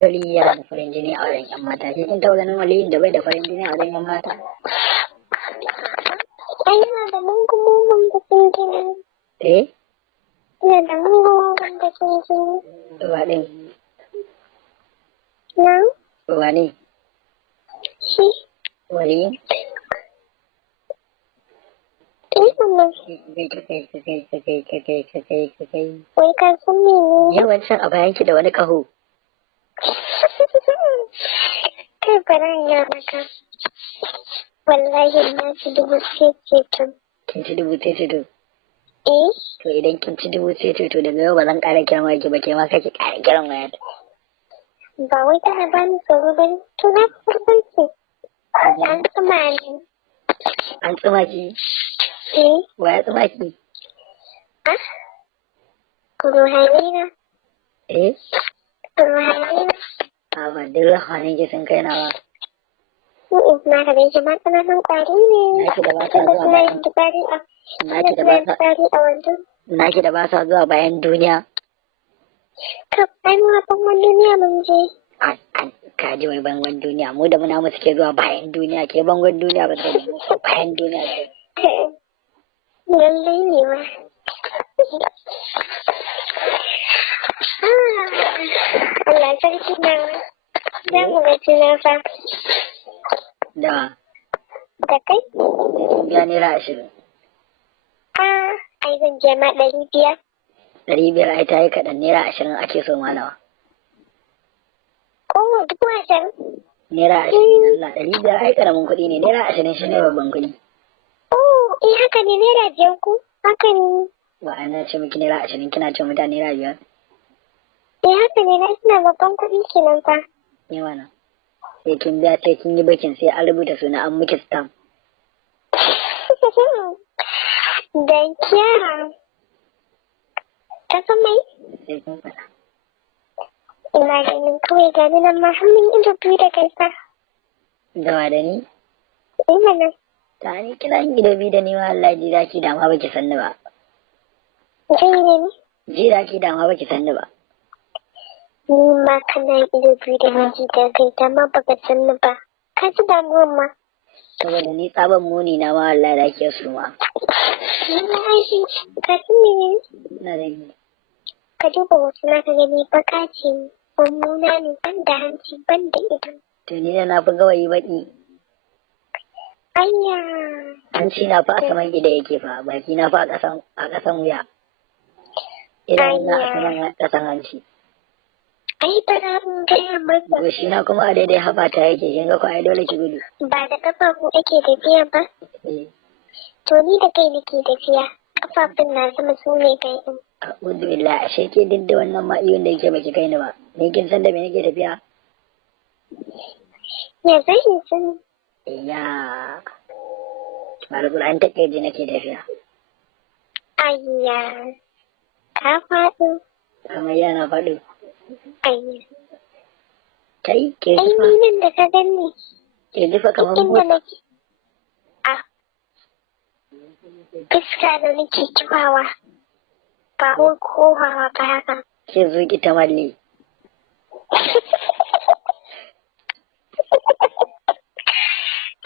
Wali yana da farin jini a wurin 'yan mata. Ke kin taɓa ganin waliyin da bai da farin jini a wurin 'yan mata? Ai, yana da mungun bakin jini. Eh? Yana da mungun bakin jini. Wa ɗin? Na? Wa ne? Shi? Waliyin? Wannan. Kai. Wai ka san mene? Yawan can a bayan ki da wani ƙaho. Kai bara ya maka. Wallahi na ci 1,000 Kin ci 1,000? Eh? To idan kin ci 1,000 to daga yau ba zan ƙara kiran waya ki ba, ke ma kake ƙara kiran waya. Ba wai ta ba ni tsoro ba ne. To na farkon ce. An tsuma ne. An tsuma ki? Eh? Wa ya tsuma ki? Ah? Ruhanina. Eh? Ruhanina. A ba duk rahanin ki sun kai nawa. Na ka dai jama'a ƙananan ƙwari ne. Naki da ba sa zuwa Suna bayan. yin tukari a. Naki da ba sa. Tukari a wando. Naki da ba sa zuwa bayan duniya. Ai mu bangon duniya mun je. Ka ji wai bangon duniya, mu da muna mu suke zuwa bayan duniya, ke bangon duniya ba zai yi bayan duniya ce. Lallai ne ma. Allah sarki na za mu ga na fa. Da Da kai? kin biya naira 20. Ai zan je ma 500. 500 ai ta yi kaɗan, naira 20 ake so ma nawa. Oh, 20,000. Naira 20 Allah, 500 ai ƙaramin kuɗi ne, naira 20 shi ne babban kuɗi. Oh, haka ne naira 5 ku? Haka ne. Ba ana ce miki naira 20 kina ce mutane naira 5. Haka ne na suna babban kuɗi kenan fa. Yawa na. Sai kin biya sai kin yi bakin sai an rubuta suna an miki stamp. Da kyara. Ka san mai? Sai kin faɗa. Ina ganin kawai gani nan ma hannun ido biyu da kai fa. Dawa da ni? Ina nan. Ta ni kina yin ido biyu da ni ma Allah ji zaki dama baki sanni ba. Zai ne ni? Ji zaki dama baki sanni ba. Ni ma kana ido biyu da miji da kai dama baka sanni ba. Ka ji damuwan ma. Saboda ni tsaban muni na ma Allah da ke su ma. Ina aiki. Ka ji ne? Na da ni. Ka duba wasu na ka gani baka ce mummuna ne ban da hanci ban da ido. To ni da na fi gawayi baƙi. Anya. Hanci na fa a saman gida yake fa, baki na fa a ƙasan wuya. Idan na a saman ƙasan hanci. Ai bara mun gaya maka. Goshi na kuma a daidai haɓata yake, kin ga ko ai dole ki gudu. Ba da ƙafafu ake tafiya ba? To ni da kai nake tafiya. Ƙafafun na sama su ne kai ɗin. A'udhu billahi, ashe ke duk da wannan ma iyon da yake baki kai ni ba. Ni kin san da me nake tafiya? Ya zai yi sani? Iya. Alƙur'an ta ƙeji nake tafiya. Ayya. Ka faɗo. Kamar yana faɗo. Ayya. Kai, ke Ai zufa. ni nan da ka gani. Ke zufa kamar Inda mota. nake. Iska da nake kifawa. Ba wai kowawa ba haka. Ke zuƙi ta malle.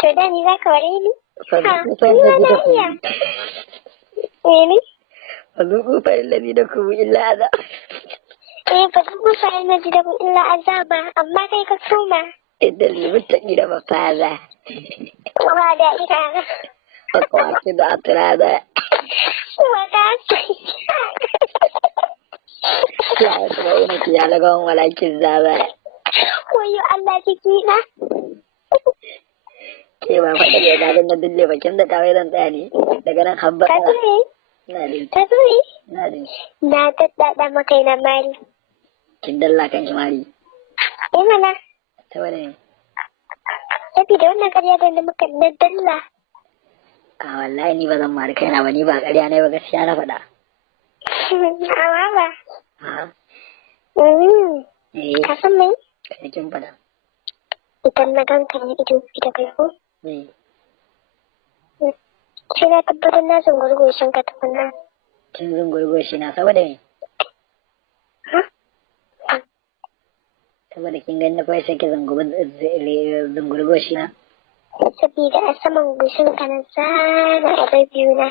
To da ni za ka ware ni? Fazuku Ni ma fa'in na da iya. Mene? Fazuku fa'in lazi da kuma illa aza. Ba su kusa ina ji da illa azaba, amma kai ka soma. Idan limuttaki da mafaza. Wa da ita. Fakwaki da aturada. Wa ka sai. Ya yi kuma wani kiyalagon walakin zaba. Wayo Allah jiki na. Ke ba faɗa da gadon na dille bakin da kawai zan tsaya ne. Daga nan habba. Ka tuni? Na din. Ka tuni? Na din. Na daddada maka na mari. Kin dalla kan kimari. Mana? Ta wani ne. Saboda wannan karya da na maka na dalla. A wallahi ni ba zan mari kaina ba, ni ba ƙarya ne ba, gaskiya na faɗa. Awa ba. Ha? Ka san mai? Kai kin faɗa. Idan na ganka ne ido da kai ko? Eh. Sai na tabbatar na zungurgushin ka tukuna. Kin zungurgo shi na saboda me? Saboda kin gani na kawai sai ki zunguri goshi na. Sabida a saman goshin ka na zana a biyu na.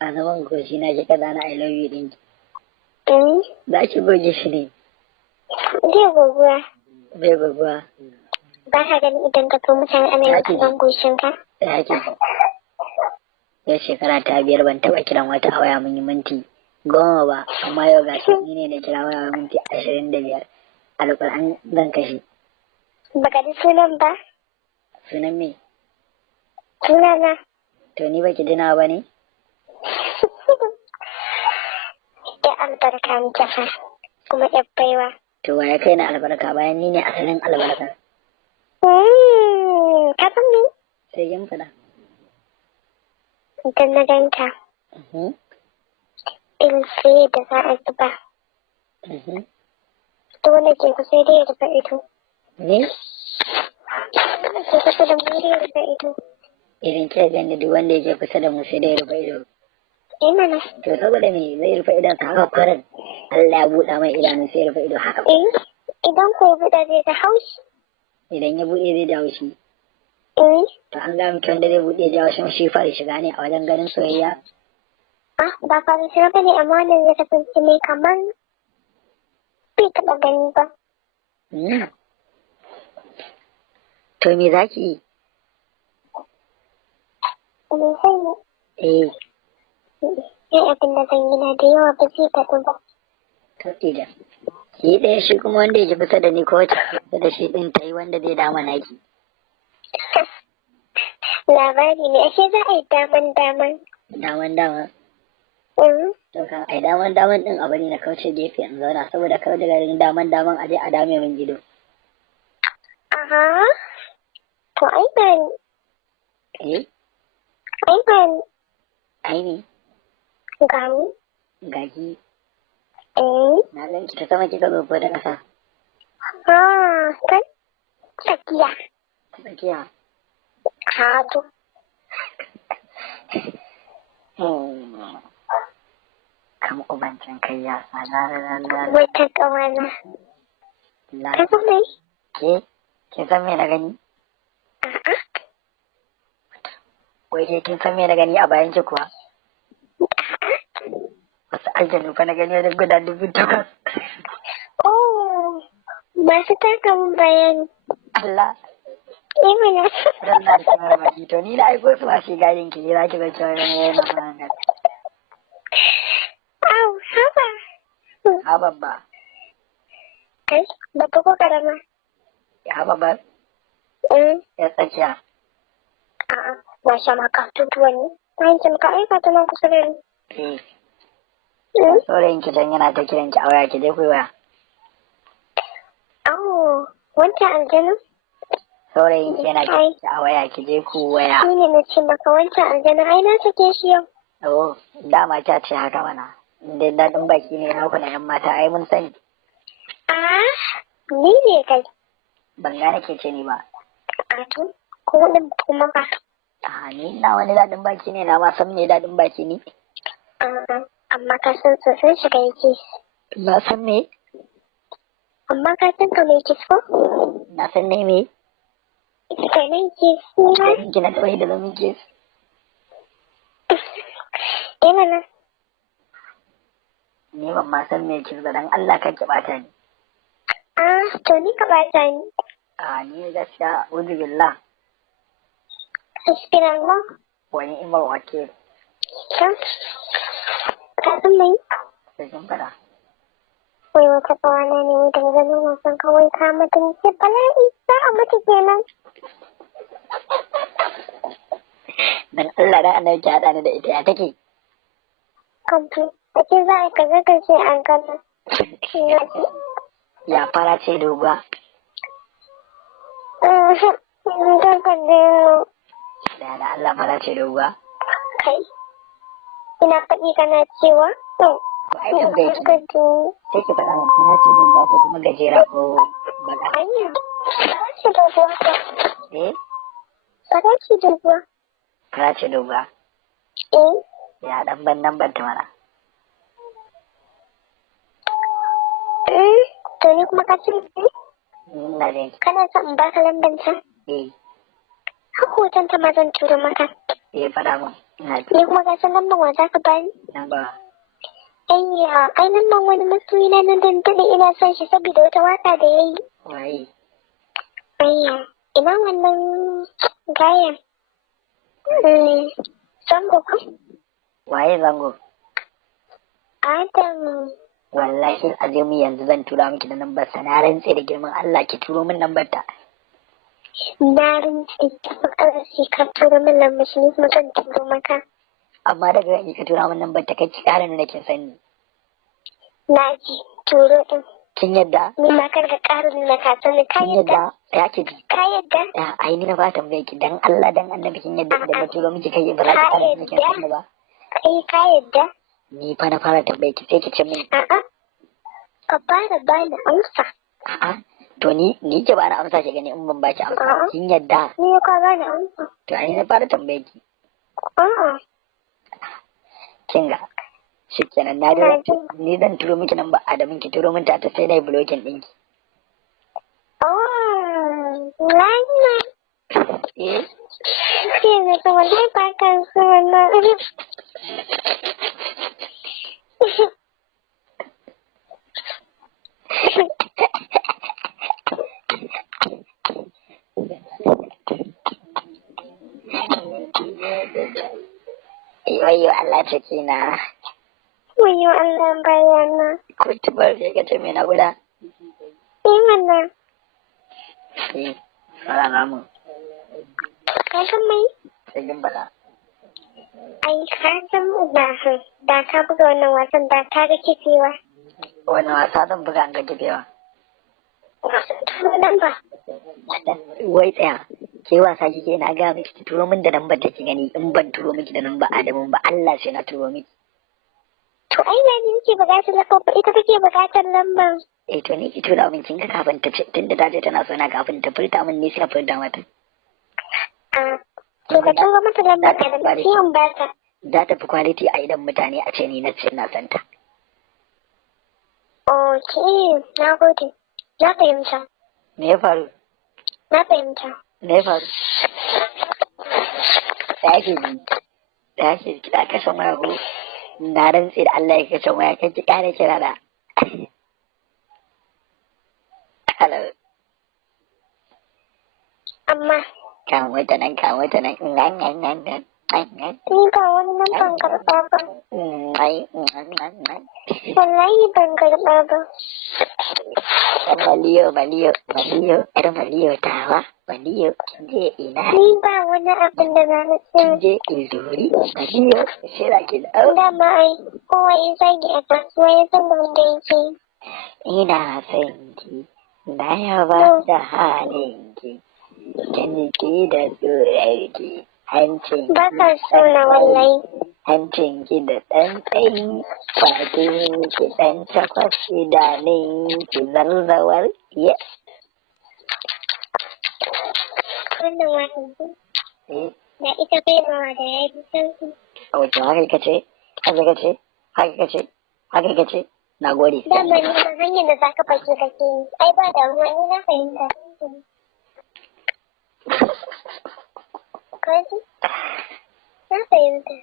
A saman goshi na kika zana I love you ɗinki. Za ki goge shi ne. Zai goguwa. Bai goguwa. Ba ka gani idan ka so mutane ana yin saman goshin ka? Ya ke. Yau shekara ta 5 ban taɓa kiran wata a waya mun yi minti 10 ba, amma yau ga shi ni ne na kira waya minti 25. Alƙur'an zan kashe. Baka ji sunan ba? Sunan me? Sunana. To ni baki jina ba ne? Ya albarka ni fa, kuma ya baiwa. To wa ya kai na albarka bayan ni ne asalin albarka? Ka san me? Sai yin fada. Idan na ganka. Irin sai da za a zuba. To wanda ke kusa dai ya rufe ido. Ne? Ke kusa da mu dai ya rufe ido. Irin ke gani duk wanda yake kusa da mu sai dai ya rufe ido. Mana. To saboda me zai rufe idon sa haka kwarin Allah ya buɗa mai idanun sai ya rufe ido haka. Idan ko ya buɗa zai ta haushi. Idan ya buɗe zai dawo shi. To an ga mutum da zai buɗe jawo shi fara shiga ne a wajen ganin soyayya. Ba fara shiga ba ne amma wannan zai kasance mai kamar bai taɓa gani ba. To me za ki yi? Me sai ne? Sai abin da zan yi na da yawa ba zai faɗi ba. To ida. Yi ɗaya shi kuma wanda ya ji kusa da ni ko wacce kusa da shi ɗin ta yi wanda zai dama naki. Labari ne ashe za a yi daman. Daman. To kan ai daman ɗin a bari na kauce gefe in zauna saboda kawai da garin daman a je a dame min gido. Aha. To ai ba ni. Ai ba ni. Ai ne. Gani. Gaji. Na gan ki ta sama kika zo ko da ƙasa. Kan tsakiya. Tsakiya. To. Kam ubancin kai ya sa na. Wata ƙawana. Ka san mai? Kin san me na gani? A'a. Wai dai kin san me na gani a bayan ki kuwa? Wasu aljanu fa na gani wajen guda 8,000. Masu taka mun bayani. Allah. Mana. Dan na da kamar baki to ni na aiko su masu gadin ki za ki ga cewa ne yayin nan. Haba. Ha babba. Kai, babba ko karama? Ya babba. Ya tsakiya. A'a, ba sha maka tutuwa ne. Bayan can ka aika ta nan kusa da ni. Saurayin ki can yana ta kiran ki a waya ki je ku waya. Wancan aljanun? Saurayin ki yana kiran ki a waya ki je ku waya. Ni ne na ce maka wancan aljanun ai na sake shi yau. Dama ta ce haka mana. Inda daɗin baki ne na kuna yan mata ai mun sani. Ni ne kai. Ban gane ke ce ni ba. To, ko din kuma ba. Ni na wani daɗin baki ne na ma san me daɗin baki ne. Amma ka san sosai shiga yake. Na san me? Amma ka san ka mai kisko? Na san ne me? Kai nan ke suna? Kina da wani da zamin ke. Mana. Ni ban ma san me kirga dan Allah kan ki bata ni. To ni ka bata ni. Ni gaskiya uzu billah. Hasbinallah. Wani imar wakil. Ka san mai? Sai kin fada. Wai wata kawana ne wai daga ganin wasan kawai ka mata ni ce bala'i za a mata kenan. Dan Allah dan annabi ki hada ni da ita ya take. Kamfi, ake za a kaza ka ce an kalla. Ya fara ce doguwa. Zan kalle yau. Da Allah fara ce doguwa. Kai, ina faɗi kana cewa? Ai tambaye ki. Sai ki faɗa min fara ce doguwa ko kuma gajera ko baka. Anya, fara ce doguwa. Fara ce doguwa. Fara ce doguwa. Ya dan ban nan ban ta mana. To ni kuma ka ce ina jin ki. Kana son in baka lambar ta? Har hoton ta ma zan turo maka. Faɗa min. Ni kuma ka san lambar wa za ka bani? Lamba. Ayya, ai lambar wani masoyi na nan daɗe ina son shi saboda wata waka da ya yi. Waye? Ayya, ina wannan gayan. Zango ko? Waye zango? Adam. Wallahi azumi yanzu zan tura miki da lambar sa, na rantse da girman Allah ki turo min lambar ta. Na rantse da Allah sai ka turo min lambar shi, ni kuma zan turo maka. Amma daga yanzu ka tura min lambar ta kai ki ƙara nuna kin sani. Na ji turo din. Kin yadda? Ni ma kar ka ƙara nuna ka sani, ka yadda? Ya ki ji. Ka yadda? Ai ni na ba tambaye ki dan Allah dan Annabi kin yadda idan na turo miki kai ba za ki ƙara nuna kin sani ba. Ka yadda? Ni fa na fara tambaye ki sai ki ce min. Ka fara bani amsa. To ni ke ba na amsa ki gani in ban baki amsa. Kin yadda? Ni ka bani amsa. To ai na fara tambaye ki. Kin ga shikenan na da ni zan turo miki nan ba Adamin ki turo min ta sai dai blocking ɗinki. Lana. Ke ne kuma dai ba kan so wannan. Wayo Allah cikina. Wayo Allah bayana. Ko tubar ya gace mai na guda? Mana. Fara namu. Ka san mai? Sai gin bala. Ai ka san da ka buga wannan wasan da ka ga kifewa. Wannan wasa zan buga an ga kifewa. Nan ba. Wai tsaya. Ke wasa kike na ga miki ki turo min da lambar da ki gani in ban turo miki da lambar Adamu ba Allah sai na turo miki. To ai na ni ke bukatar lambar ita take bukatar lambar. To ni ki tura min kin ga kafin ta ce tunda ta ce tana so na kafin ta furta min ne sai furta mata. To ka turo mata lambar da sai in ba ta. Za ta fi quality a idan mutane a ce ni na ce na santa. Okay, na gode. Na fahimta. Me ya faru? Na fahimta. Me ya faru? Da ake kiɗa kashe maya ko na rantse da Allah ya kashe maya kan ki ƙara kira da. Hello. Amma. Kan wata nan. Ni ba wani nan ban karɓa ba. Wallahi ban karɓa ba. Baliyo tawa, baliyo, je ina. Ni ba wani abin da na nutsu. Je ilori, baliyo, shira ki da. Dama ai, kowa ya zagi a kasuwa ya san da wanda yake. Ina son ki, na yaba da halin ki, ki da tsorarki, hancin ki. Ba ka so na wallahi. Hancin ki da ɗan tsayi, bakin ki ɗan takwas idanun ki zarzawar, yes. Wannan wasan da ita kai mawa da ya fi sauki. Wace haka kace, na gode. Dama ni ba hanyar da za ka fashe kake yi, ai ba damuwa ni na fahimta. Kaji? Na fahimta.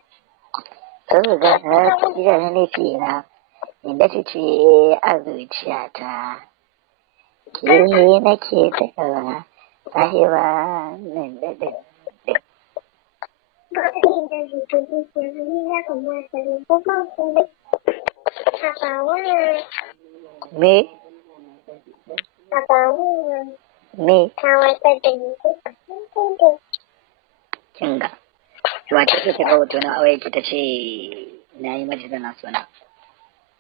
Ga na nufi na, inda ta ce a zuciyata, ke nake ta kaza, sahiba nan da ɗin. Ba a yi da zuto zuciya, ni ya kamata ne, ko ba ku ne. Habawa. Me? Habawa. Me? Ta watsar da ni ko? Kinga. Wace ce ta ga hoto na aure ki ta ce na yi mata tana suna.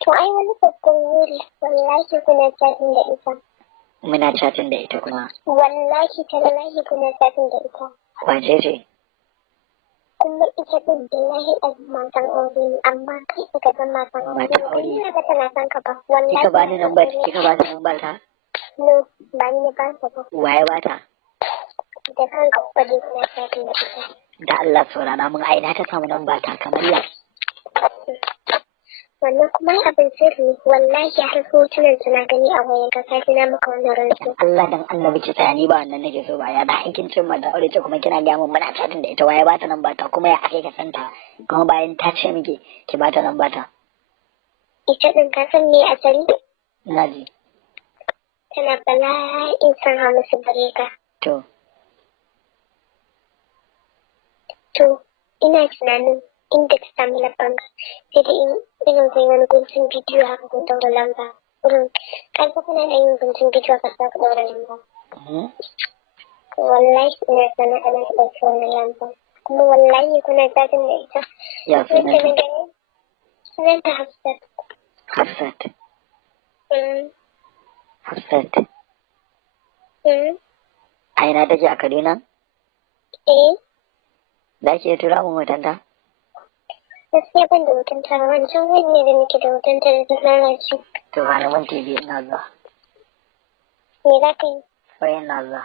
To ai wani babban wuri wallahi kuna chatting da ita. Muna chatting da ita kuma. Wallahi tallahi kuna chatting da ita. Wace ce? Kuma ita din billahi matan aure ne amma kai ka san matan aure. Matan aure. Ina ga tana son ka ba. Wallahi. Kika bani number ta? No, ba ni ne ba ta ba. Waye ba ta? Da kanka kwaje kuna chatting da ita. Da Allah saurara mun aina ta samu number ta kamar ya. Wannan kuma abin sirri wallahi har hotunan suna gani a wayan ka sai na maka wannan rantsu. Allah dan annabi ki tsaya, ni ba wannan nake so ba. Ya da aikin cin mata aure ce kuma kina ga mun muna chatin da ita, waye ba ta nan ba ta, kuma ya ake ka santa kuma bayan ta ce miki ki ba ta nan ba ta. Ita din ka san me asali? Ina ji. Tana bala'in san Hamisu Bareka. To ina tunanin inda ta samu lambanga sai da irin kai wani guntun bidiyo haka kun daura lamba irin karfa kuna da yin guntun bidiyo haka za ka daura lamba wallahi ina sana ana ɗauki wannan lamba kuma wallahi kuna dadin da ita ya sunanta Hafsat. Hafsat a ina take a Kaduna? Da ke tura mun hotonta? Gaskiya ban da hotonta ba, wancan wani ne da nake da hotonta da ta lalace. To ba na TV ina zuwa. Me za ka yi? Bayan na zuwa.